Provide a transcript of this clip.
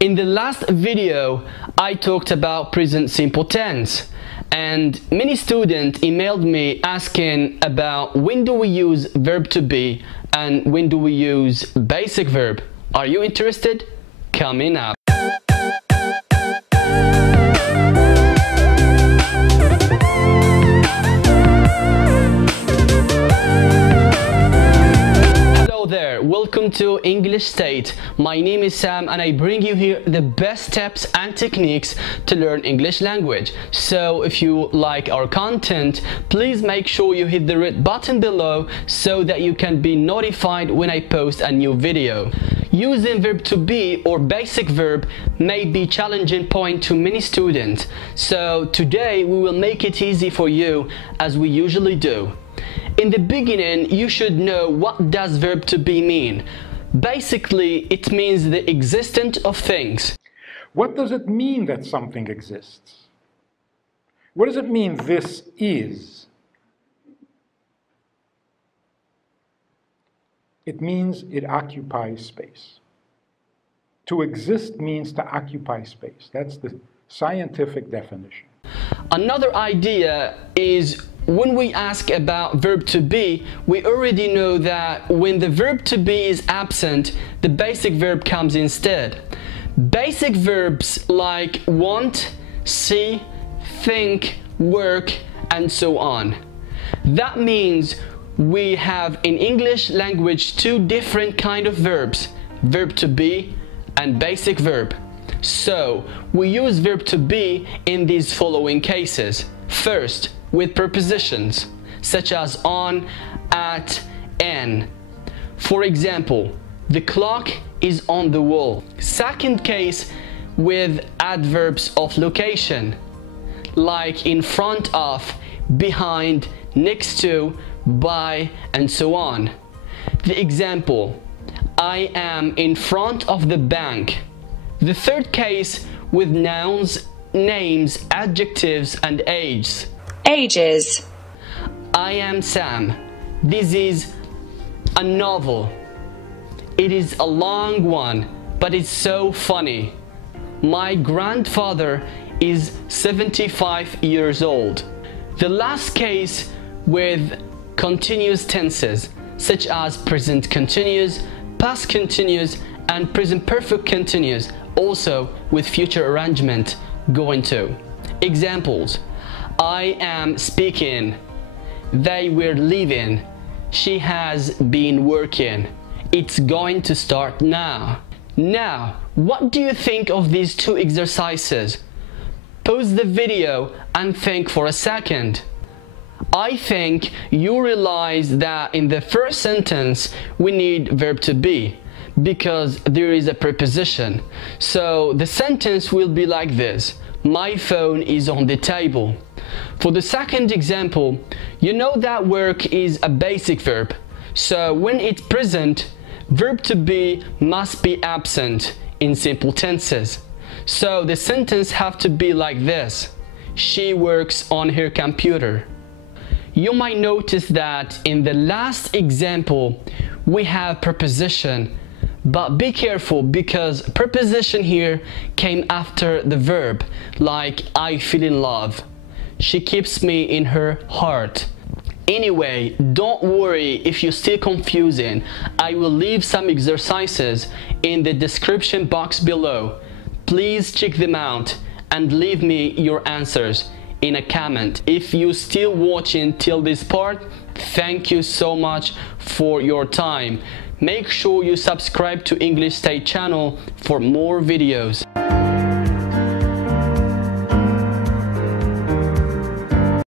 In the last video, I talked about present simple tense, and many students emailed me asking about when do we use verb to be and when do we use basic verb. Are you interested? Coming up. Welcome to English State. My name is Sam and I bring you here the best tips and techniques to learn English language. So if you like our content, please make sure you hit the red button below so that you can be notified when I post a new video. Using verb to be or basic verb may be a challenging point to many students. So today we will make it easy for you as we usually do. In the beginning, you should know what does verb to be mean. Basically, it means the existence of things. What does it mean that something exists? What does it mean this is? It means it occupies space. To exist means to occupy space. That's the scientific definition. Another idea is when we ask about verb to be, we already know that when the verb to be is absent, the basic verb comes instead. Basic verbs like want, see, think, work, and so on. That means we have in English language two different kind of verbs, verb to be and basic verb. So we use verb to be in these following cases. First, with prepositions such as on, at, in. For example, the clock is on the wall. Second case, with adverbs of location like in front of, behind, next to, by, and so on. The example, I am in front of the bank. The third case, with nouns, names, adjectives, and ages. Ages. I am Sam. This is a novel. It is a long one, but it's so funny. My grandfather is 75 years old. The last case with continuous tenses, such as present continuous, past continuous, and present perfect continuous, also with future arrangement going to. Examples, I am speaking, they were leaving, she has been working, it's going to start now. Now, what do you think of these two exercises? Pause the video and think for a second. I think you realize that in the first sentence we need verb to be because there is a preposition. So the sentence will be like this: my phone is on the table. For the second example, you know that work is a basic verb. So when it's present, verb to be must be absent in simple tenses. So the sentence have to be like this: she works on her computer. You might notice that in the last example we have preposition, but be careful because preposition here came after the verb, like I feel in love. She keeps me in her heart. Anyway, don't worry if you're still confusing. I will leave some exercises in the description box below. Please check them out and leave me your answers in a comment. If you're still watching till this part, thank you so much for your time. Make sure you subscribe to English State channel for more videos.